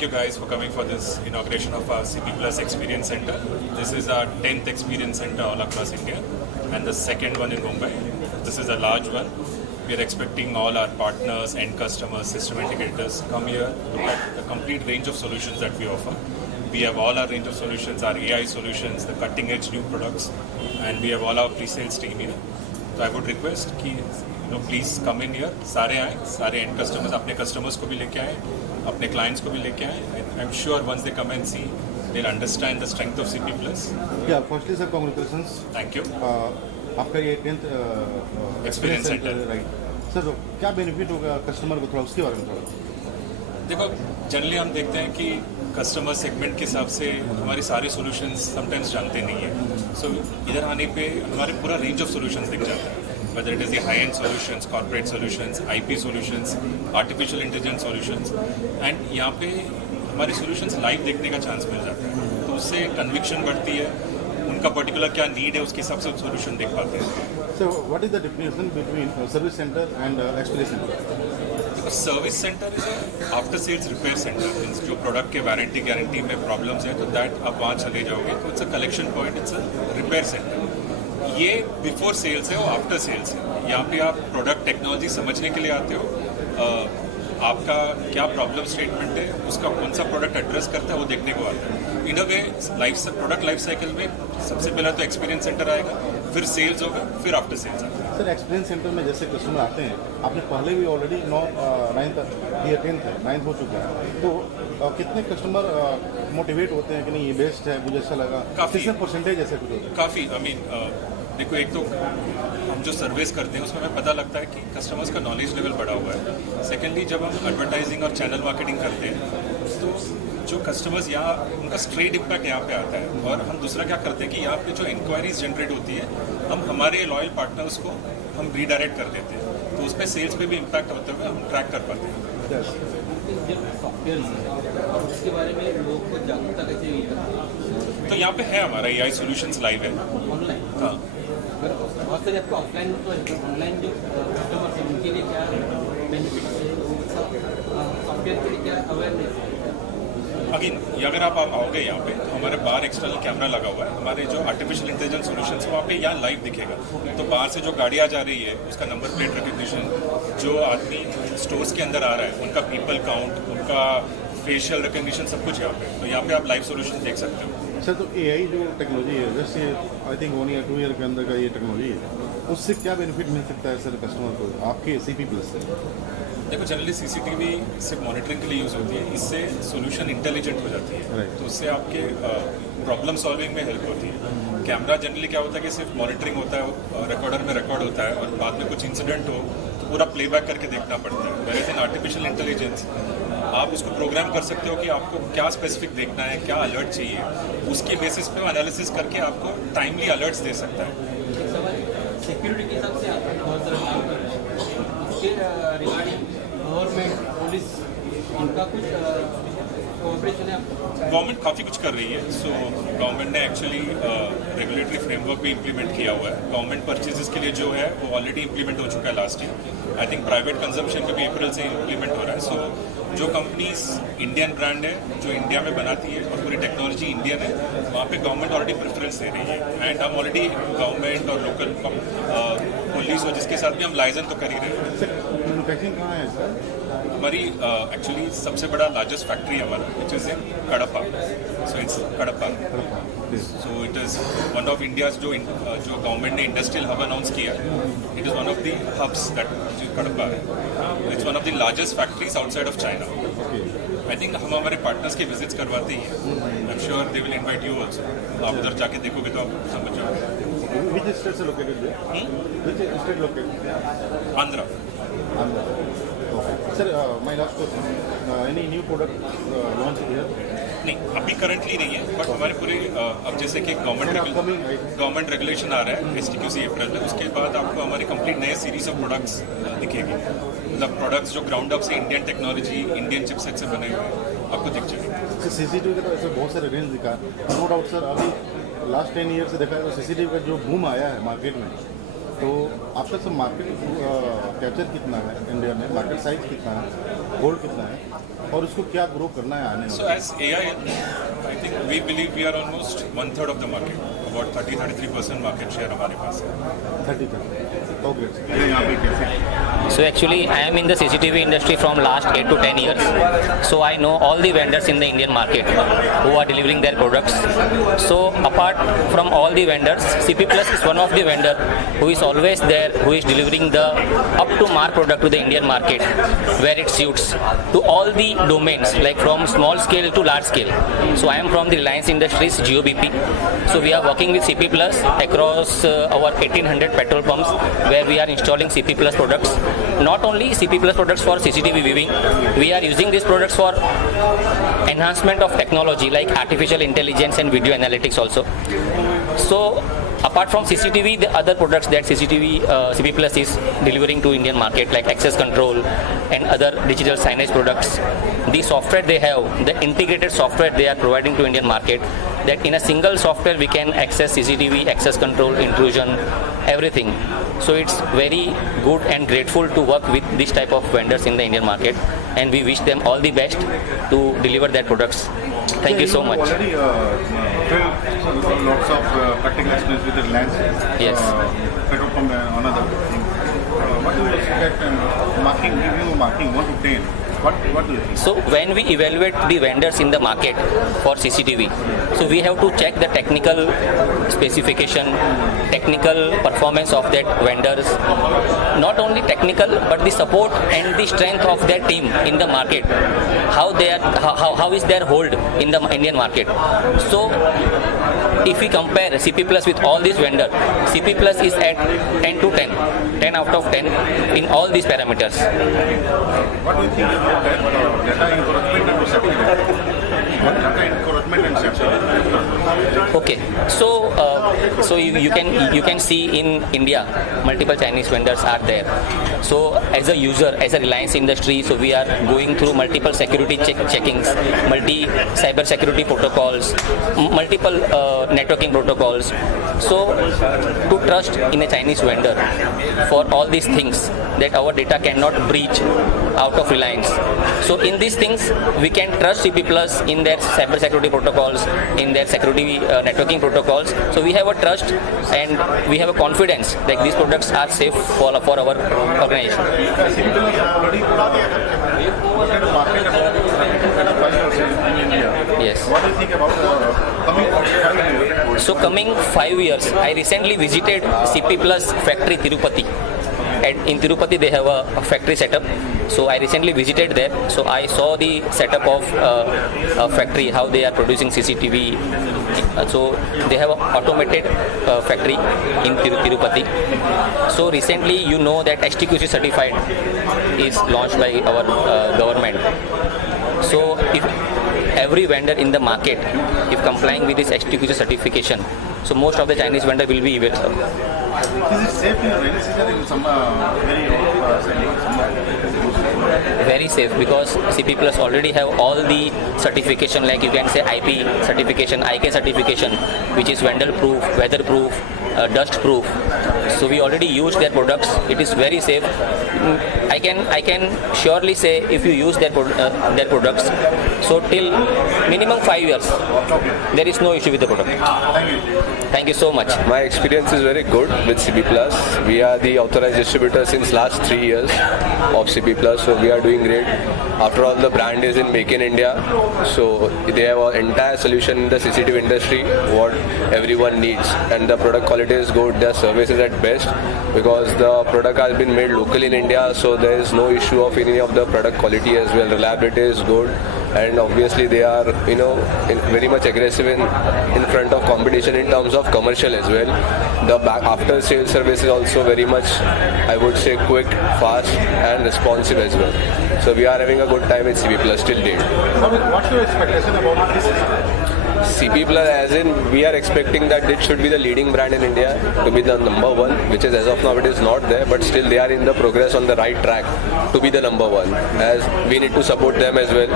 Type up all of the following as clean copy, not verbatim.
Thank you guys for coming for this inauguration of our CP Plus Experience Center. This is our 10th Experience Center all across India and the second one in Mumbai. This is a large one. We are expecting all our partners, end customers, system integrators come here, look at the complete range of solutions that we offer. We have all our range of solutions, our AI solutions, the cutting edge new products, and we have all our pre-sales team here. So I would request कि please come in here. सारे आए, सारे end customers, अपने customers को भी लेके आए, अपने clients को भी लेके आए. I'm sure once they come and see, they'll understand the strength of CP Plus. Yeah, firstly sir, congratulations. Thank you. आपका ये 10th एक्सपीरियंस सेंटर है, राइट सर. तो क्या बेनिफिट होगा कस्टमर को, थोड़ा उसके बारे में थोड़ा. देखो, जनरली हम देखते हैं कि कस्टमर सेगमेंट के हिसाब से हमारे सारे सॉल्यूशंस समटाइम्स जानते नहीं है. सो इधर आने पे हमारे पूरा रेंज ऑफ सॉल्यूशंस दिख जाता है. Whether it is the high-end solutions, corporate solutions, IP solutions, artificial intelligence solutions, and यहाँ पे हमारे solutions live देखने का चांस मिल जाता है. तो उससे कन्विक्शन बढ़ती है, उनका पर्टिकुलर क्या नीड है उसके हिसाब से सोल्यूशन देख पाते हैं. So what is the difference between service center and experience center? Service centre is after sales repair centre. Means जो प्रोडक्ट के वारंटी गारंटी में प्रॉब्लम्स हैं तो दैट आप वहाँ चले जाओगे तो it's a collection point, it's a repair centre. ये बिफोर सेल्स है और आफ्टर सेल्स है. यहाँ पे आप प्रोडक्ट टेक्नोलॉजी समझने के लिए आते हो, आपका क्या प्रॉब्लम स्टेटमेंट है, उसका कौन सा प्रोडक्ट एड्रेस करता है वो देखने को आता है. इन अ वे प्रोडक्ट लाइफ साइकिल में सबसे पहला तो एक्सपीरियंस सेंटर आएगा, फिर सेल्स होगा, फिर आफ्टर सेल्स आएगा. सर एक्सपीरियंस सेंटर में जैसे कस्टमर आते हैं, आपने पहले भी ऑलरेडी 9th ये 10th है, 9th हो चुका है, तो कितने कस्टमर मोटिवेट होते हैं कि नहीं ये बेस्ट है, मुझे अच्छा लगा, कितने परसेंटेज ऐसे कुछ होता है? काफ़ी. आई मीन देखो, एक तो हम जो सर्विस करते हैं उसमें हमें पता लगता है कि कस्टमर्स का नॉलेज लेवल बढ़ा हुआ है. सेकेंडली जब हम एडवर्टाइजिंग और चैनल मार्केटिंग करते हैं तो जो कस्टमर्स यहाँ उनका स्ट्रेट इम्पैक्ट यहाँ पे आता है. और हम दूसरा क्या करते हैं कि यहाँ पे जो इंक्वायरीज जनरेट होती है हम हमारे लॉयल पार्टनर्स को हम रीडायरेक्ट कर देते हैं, तो उसमें सेल्स पे भी इम्पैक्ट होते हुए हम ट्रैक कर पाते हैं. उसके बारे में लोगों को जागरूकता कैसे? तो यहाँ पे है हमारा AI सॉल्यूशंस लाइव है ऑनलाइन. हाँ. बहुत सारे आपको ऑफलाइन तो ऑनलाइन जो कस्टमर्स हैं उनके लिए क्या बेनिफिट है, सॉफ्टवेयर के लिए क्या अवेयरनेस है? अगेन अगर आप आओगे यहाँ पे तो हमारे बाहर एक्सटर्नल कैमरा लगा हुआ है. हमारे जो आर्टिफिशियल इंटेलिजेंस सॉल्यूशंस है वहाँ पे यहाँ लाइव दिखेगा. तो बाहर से जो गाड़ी आ जा रही है उसका नंबर प्लेट रिकग्निशन, जो आदमी स्टोर्स के अंदर आ रहा है उनका पीपल काउंट, उनका फेशियल रिकग्निशन, सब कुछ यहाँ पे. तो यहाँ पे आप लाइव सॉल्यूशन देख सकते हो. सर तो AI जो टेक्नोलॉजी है, जैसे आई थिंक 1 या 2 ईयर के अंदर का ये टेक्नोलॉजी है, उससे क्या बेनिफिट मिल सकता है सर कस्टमर को आपके CP Plus से? देखो, जनरली CCTV सिर्फ मॉनिटरिंग के लिए यूज़ होती है, इससे सोल्यूशन इंटेलिजेंट हो जाती है. Right. तो उससे आपके प्रॉब्लम सॉल्विंग में हेल्प होती है. कैमरा जनरली क्या होता है कि सिर्फ मॉनिटरिंग होता है, रिकॉर्डर में रिकॉर्ड होता है और बाद में कुछ इंसिडेंट हो तो पूरा प्लेबैक करके देखना पड़ता है. Where is in artificial intelligence आप उसको प्रोग्राम कर सकते हो कि आपको क्या स्पेसिफिक देखना है, क्या अलर्ट चाहिए, उसके बेसिस पे वो एनालिसिस करके आपको टाइमली अलर्ट्स दे सकता है. सिक्योरिटी के हिसाब से आप बहुत सारे काम कर रहे हैं, उसके रिगार्डिंग गवर्नमेंट, पुलिस, इनका कुछ कोऑपरेशन है? गवर्नमेंट काफ़ी कुछ कर रही है. सो गवर्नमेंट ने एक्चुअली रेगुलेटरी फ्रेमवर्क भी इम्प्लीमेंट किया हुआ है. गवर्नमेंट परचेजेस के लिए जो है वो ऑलरेडी इम्प्लीमेंट हो चुका है last year. I think private consumption का भी अप्रैल से इम्प्लीमेंट हो रहा है. सो जो कंपनीज इंडियन ब्रांड है, जो इंडिया में बनाती है और पूरी टेक्नोलॉजी इंडियन है, वहाँ पे गवर्नमेंट ऑलरेडी प्रेफरेंस दे रही है. एंड हम ऑलरेडी गवर्नमेंट और लोकल पुलिस और जिसके साथ भी हम लाइसेंस तो कर ही रहे हैं. मैन्युफैक्चरिंग कहाँ है सर? हमारी एक्चुअली सबसे बड़ा लार्जेस्ट फैक्ट्री है हमारा, which is in Kadapa. So it's Kadapa. So it is one of India's जो गवर्नमेंट ने इंडस्ट्रियल हब अनाउंस किया. It is one of the hubs that Kadapa है. It's one of the largest factories outside of China. I think हम हमारे partners के visits करवाते ही हैं. I am sure they will invite you also. आप उधर जाके देखोगे तो आप समझ जाओगे. Which state is located there? Which state located? Andhra. Andhra. Okay. Sir, my last question. Any new product launched here? नहीं, अभी करंटली नहीं है, बट हमारे पूरे अब जैसे कि गवर्नमेंट रेगुलेशन आ रहा है STQC अप्रैल में, उसके बाद आपको हमारी कंप्लीट नए सीरीज ऑफ प्रोडक्ट्स दिखेगी. मतलब प्रोडक्ट्स जो ग्राउंड अप से इंडियन टेक्नोलॉजी, इंडियन चिपसेट से बने हुए हैं आपको दिख जाएंगे. CCTV का तो ऐसे बहुत सारे रेंज दिखा. नो डाउट सर, अभी लास्ट 10 ईयर से देखा है तो CCTV का जो बूम आया है मार्केट में, तो आपका सब मार्केट कैप्चर कितना है इंडिया में, मार्केट साइज कितना है, होल्ड कितना है और उसको क्या ग्रो करना है आने So as AI, I think we believe we are almost 1/3 of the market. About 30-33% market share हमारे पास है. में 30 ओके यहाँ पे कैसे So actually, I am in the CCTV industry from last 8 to 10 years. So I know all the vendors in the Indian market who are delivering their products. So apart from all the vendors, CP Plus is one of the vendor who is always there, who is delivering the up to mark product to the Indian market, where it suits to all the domains, like from small scale to large scale. So I am from the Reliance Industries GOBP. So we are working with CP Plus across our 1800 petrol pumps, where we are installing CP Plus products. Not only CP Plus products for CCTV viewing, we are using these products for enhancement of technology like artificial intelligence and video analytics also. So apart from CCTV, the other products that CP Plus is delivering to Indian market like access control and other digital signage products, the software they have, the integrated software they are providing to Indian market, that in a single software we can access CCTV, access control, intrusion, everything. So it's very good and grateful to work with this type of vendors in the Indian market, and we wish them all the best to deliver their products. Thank you so much. Already filled lots of practical experience with the Reliance. Yes. Petrol pump and another thing. What do you expect? Marking, give you marking 1 to 10. What do you think? So when we evaluate the vendors in the market for CCTV, so we have to check the technical specification, technical performance of that vendors, not only technical but the support and the strength of their team in the market, how is their hold in the Indian market. So if we compare CP Plus with all these vendors, CP Plus is at 10 to 10, 10 out of 10 in all these parameters. What do you think about that? Data encouragement and safety. Data encouragement and safety. Okay, so you can see in India multiple Chinese vendors are there. So as a user, as a Reliance Industry, so we are going through multiple security checkings, multi cyber security protocols, multiple networking protocols. So to trust in a Chinese vendor for all these things, that our data cannot breach out of Reliance. So in these things we can trust CP Plus in their cyber security protocols, in their security networking protocols. So we have a trust and we have a confidence that these products are safe for our organization. Yes. What do you think about coming 5 years? So coming 5 years, I recently visited CP Plus factory Tirupati. And in Tirupati they have a factory setup. So I recently visited there. So I saw the setup of a factory, how they are producing CCTV. So they have an automated factory in Tirupati. So recently you know that STQC certified is launched by our government. So if every vendor in the market, if complying with this STQC certification, so most of the Chinese vendor will be Is it safe in rainy season in some very safe, because CP Plus already have all the certification, like you can say IP certification, IK certification, which is vendor proof, weather proof, dust proof. So we already use their products. It is very safe. I can surely say if you use their products, so till minimum 5 years, there is no issue with the product. Thank you so much. My experience is very good with CP Plus. We are the authorized distributor since last 3 years of CP Plus, so we are doing great. After all, the brand is in Make in India, so they have an entire solution in the CCTV industry, what everyone needs, and the product quality is good. Their service is at best because the product has been made locally in India, so there is no issue of any of the product quality as well. Reliability is good, and obviously they are very much aggressive in front of competition in terms of commercial as well. The after sales service is also very much, I would say, quick, fast and responsive as well. So we are having a good time with CP Plus till date. What's your expectation about this? CP Plus, as in we are expecting that it should be the leading brand in India, to be the number one, which is as of now it is not there, but still they are in the progress on the right track to be the number one. As we need to support them as well.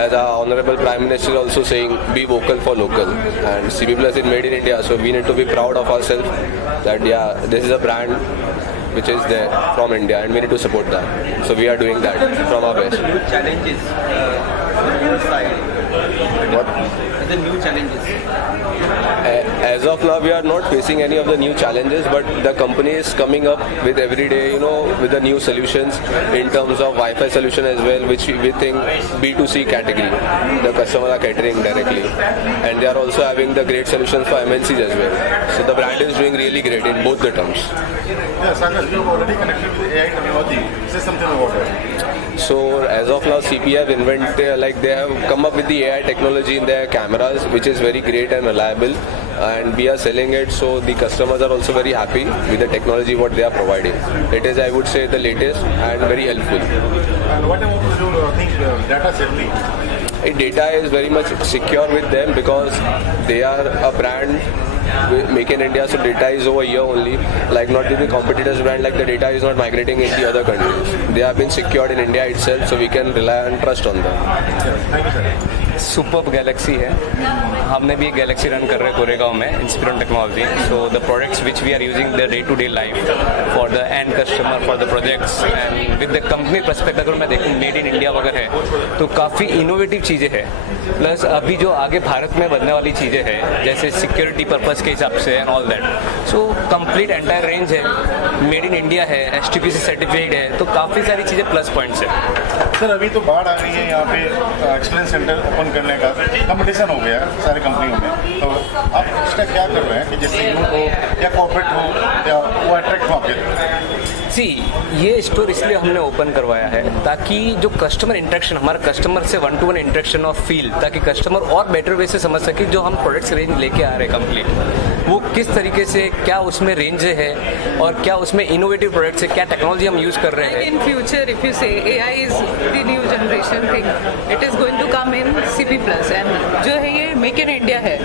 As our Honorable Prime Minister is also saying, be vocal for local. And CP Plus is made in India, so we need to be proud of ourselves that yeah, this is a brand which is there from India, and we need to support that. So we are doing that from our best. New challenges on your side. What? The new challenges. As of now, we are not facing any of the new challenges, but the company is coming up with every day, with the new solutions in terms of Wi-Fi solution as well, which we think B2C category. The customers are catering directly, and they are also having the great solutions for MNCs as well. So the brand is doing really great in both the terms. Yeah, Sagar, you have already connected with AI technology. Say something about it. So as of now, CP have invented, they have come up with the AI technology in their cameras, which is very great and reliable, and we are selling it, so the customers are also very happy with the technology what they are providing. It is, I would say, the latest and very helpful. And what about your data safety? Data is very much secure with them because they are a brand make in India, so data is over here only. Like not with the competitors brand, like the data is not migrating in the other countries. They have been secured in India itself, so we can rely and trust on them. Superb Galaxy है. हमने भी एक Galaxy run कर रहे हैं कोरेगांव में, Inspiron technology. So the products which we are using the day to day life for the end customer for the projects and with the company perspective अगर मैं देखूँ मेड इन इंडिया वगैरह है तो काफ़ी इनोवेटिव चीज़ें हैं. प्लस अभी जो आगे भारत में बनने वाली चीज़ें हैं जैसे सिक्योरिटी पर्पज़ के हिसाब से and all that, so complete entire range है, मेड इन इंडिया है, STQC सर्टिफाइड है, तो काफ़ी सारी चीज़ें प्लस पॉइंट्स है. सर अभी तो बाढ़ आ गई है, यहाँ पे एक्सपीरियंस सेंटर ओपन करने का कंपटीशन हो गया है सारी कंपनियों में, तो आप इसका क्या कर रहे हैं कि जैसे यूथ हो या कॉर्पोरेट हो या वो अट्रैक्ट हो आपके? सी ये स्टोर इसलिए हमने ओपन करवाया है ताकि जो कस्टमर इंटरेक्शन, हमारा कस्टमर से 1-to-1 इंटरेक्शन ऑफ फील, ताकि कस्टमर और बेटर वे से समझ सके जो हम प्रोडक्ट्स रेंज लेके आ रहे हैं कंप्लीट, वो किस तरीके से, क्या उसमें रेंज है और क्या उसमें इनोवेटिव प्रोडक्ट्स है, क्या टेक्नोलॉजी हम यूज़ कर रहे हैं. In future, if you say AI is the new generation thing, it is going to come in CP Plus, and जो है ये मेक इन इंडिया है,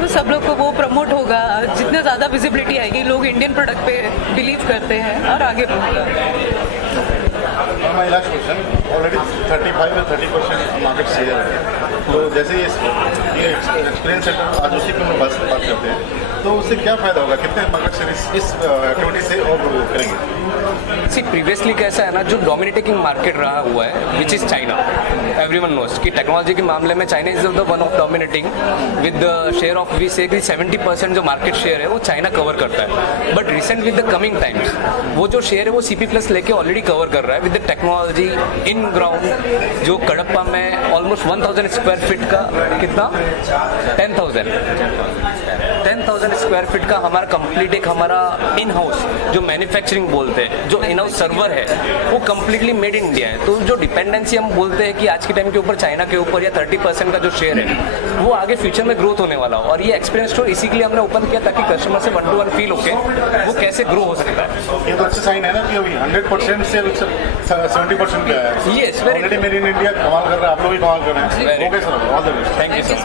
तो सब लोग को वो प्रमोट होगा, जितने ज़्यादा विजिबिलिटी आएगी, लोग इंडियन प्रोडक्ट पे बिलीव करते हैं और आगे बढ़ेगा. माय लास्ट क्वेश्चन, ऑलरेडी 35 और 30% मार्केट शेयर है, तो जैसे ये एक्सपीरियंस सेंटर आज उसी पे हम बात करते हैं, तो उससे क्या फ़ायदा होगा, कितने मार्केट शेयर इस एक्टिविटी से और करेंगे? सी प्रीवियसली कैसा है ना, जो डोमिनेटिंग मार्केट रहा हुआ है which is China, everyone knows कि टेक्नोलॉजी के मामले में China is the one of dominating with the share of we say 70% जो मार्केट शेयर है वो चाइना कवर करता है. But recent with the coming times वो जो शेयर है वो CP Plus लेके ऑलरेडी कवर कर रहा है with the technology in ground. जो कडप्पा में ऑलमोस्ट 1000 स्क्वायर फीट का कितना 10,000 स्क्वायर फीट का हमारा कंप्लीट एक हमारा इन हाउस जो मैन्युफैक्चरिंग बोलते हैं, जो इन हाउस सर्वर है वो कम्प्लीटली मेड इन इंडिया है. तो जो डिपेंडेंसी हम बोलते हैं कि आज के टाइम के ऊपर चाइना के ऊपर या 30% का जो शेयर है वो आगे फ्यूचर में ग्रोथ होने वाला हो, और ये एक्सपीरियंस स्टोर इसी के लिए हमने ओपन किया ताकि कस्टमर से 1-to-1 फील होके वो कैसे ग्रो हो सकता है. ये तो अच्छा साइन है ना कि अभी 100% से 70% क्या है. Yes, very already made in India कमाल कर रहा है, आप लोग भी कमाल कर रहे हैं. Okay sir, all the best. Thank you sir.